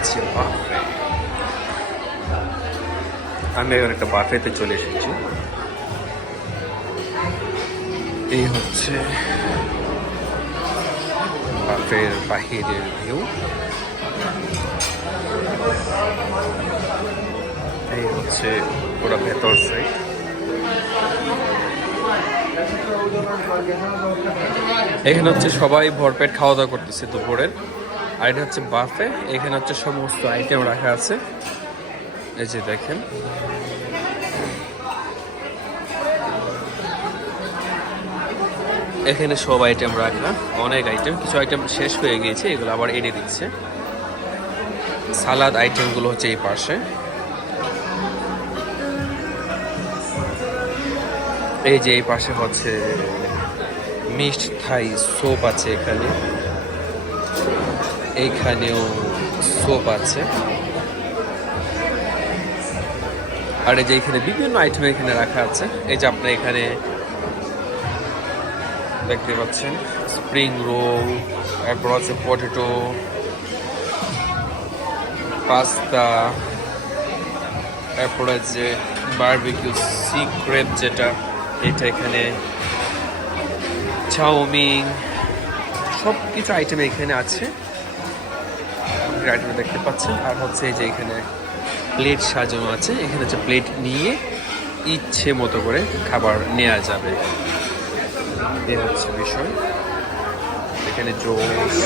হচ্ছে বাফে। আমি এখন একটা বাফেতে চলে এসেছি। এই হচ্ছে বাফের বাহিরের ভিউ। এই হচ্ছে পুরো ভেতর সাইড। এখানে হচ্ছে সবাই ভরপেট খাওয়া দাওয়া করতেছে দুপুরের। আর এটা হচ্ছে বাফে। এখানে হচ্ছে সমস্ত আইটেম রাখা আছে। এই যে দেখেন, এখানে সব আইটেম রাখা, অনেক আইটেম। কিছু আইটেম শেষ হয়ে গিয়েছে, এগুলো আবার এনে দিচ্ছে। সালাদ আইটেমগুলো হচ্ছে এই পাশে। এই যে এই পাশে হচ্ছে মিক্সড থাই সোপ আছে। এইখানেও সোপ আছে। আর এই যে এখানে বিভিন্ন আইটেম এখানে রাখা আছে। এই যে আপনার এখানে দেখতে পাচ্ছেন স্প্রিং রোল, তারপর আছে পটেটো, পাস্তা, তারপর আছে বারবিকিউ সিক্রেট যেটা, এটা এখানে চাউমিন, সব কিছু আইটেম এখানে আছে। আইটেম দেখতে পাচ্ছেন। আর হচ্ছে এই যে এখানে প্লেট সাজানো আছে। এখানে হচ্ছে প্লেট নিয়ে ইচ্ছে মতো করে খাবার নেওয়া যাবে। এই হচ্ছে বিষয়। এখানে জুস,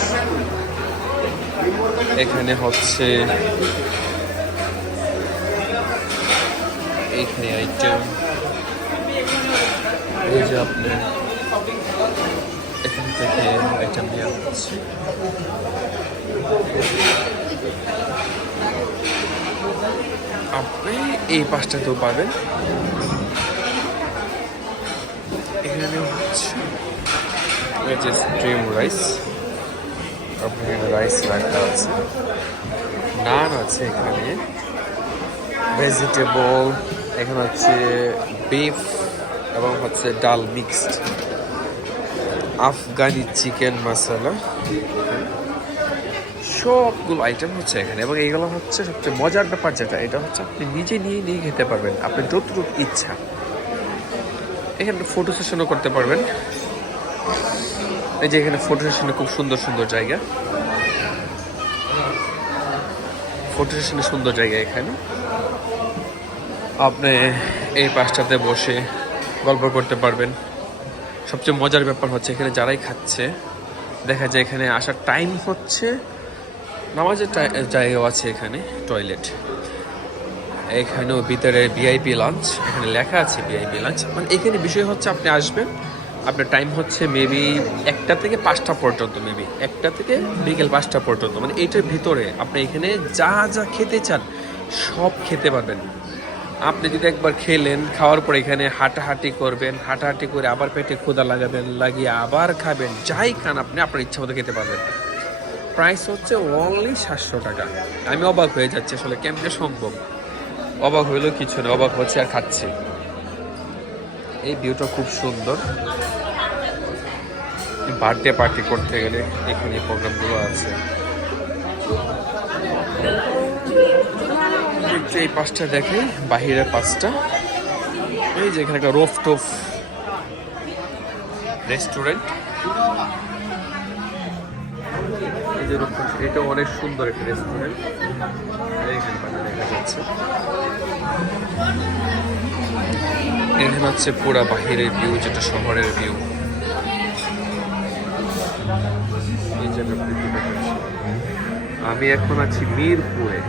এখানে হচ্ছে এইখানে আইটেম। এই যে আপনার এখান থেকে আইটেম নেওয়া হচ্ছে। আপনি এই পাশটাতেও পাবেন। এখানে হচ্ছে এই যে স্ট্রিম রাইস, আপনার এখানে রাইস রাখা আছে, নান আছে এখানে, ভেজিটেবল, এখানে হচ্ছে বিফ এবং হচ্ছে ডাল মিক্সড, আফগানি চিকেন মশলা, সবগুলো আইটেম হচ্ছে এখানে। এবং এইগুলো হচ্ছে সবচেয়ে মজার ব্যাপার যেটা, এটা হচ্ছে আপনি নিজে নিয়ে খেতে পারবেন আপনার যতটুকু ইচ্ছা। এখানে ফটো সেশনও করতে পারবেন। এই যে এখানে ফটো সেশনে খুব সুন্দর সুন্দর জায়গা, ফটো সেশনে সুন্দর জায়গা। এখানে আপনি এই পাশটাতে বসে গল্প করতে পারবেন। সবচেয়ে মজার ব্যাপার হচ্ছে এখানে যারাই খাচ্ছে দেখা যায় এখানে আসার টাইম হচ্ছে, নামাজের জায়গাও আছে এখানে, টয়লেট। এখানেও ভিতরে ভিআইপি লাঞ্চ, এখানে লেখা আছে ভিআইপি লাঞ্চ। মানে এখানে বিষয় হচ্ছে আপনি আসবেন, আপনার টাইম হচ্ছে মেবি 1টা থেকে 5টা পর্যন্ত, মেবি 1টা থেকে বিকেল 5টা পর্যন্ত। মানে এইটার ভিতরে আপনি এখানে যা যা খেতে চান সব খেতে পারবেন। আপনি যদি একবার খেলেন, খাওয়ার পর এখানে হাঁটাহাঁটি করবেন, হাঁটাহাঁটি করে আবার পেটে ক্ষুধা লাগাবেন, লাগিয়ে আবার খাবেন, যাই খান আপনি আপনার ইচ্ছা মতো খেতে পারবেন। প্রাইস হচ্ছে অনলি 700 টাকা। আমি অবাক হয়ে যাচ্ছি আসলে কেমনে সম্ভব। অবাক হইলেও কিছু না, অবাক হচ্ছে আর খাচ্ছি। এই ভিউটা খুব সুন্দর। বার্থডে পার্টি করতে গেলে এখানে এই প্রোগ্রামগুলো আছে। এই পাঁচটা দেখে বাহিরের পাঁচটা। এই যে এখানে একটা রোফটপ রেস্টুরেন্ট, এই যে এটা অনেক সুন্দর একটা রেস্টুরেন্ট। এখানে দেখা যাচ্ছে এখানে হচ্ছে পুরা বাহিরের ভিউ, যেটা শহরের ভিউ। আমি এখন আছি মিরপুরে।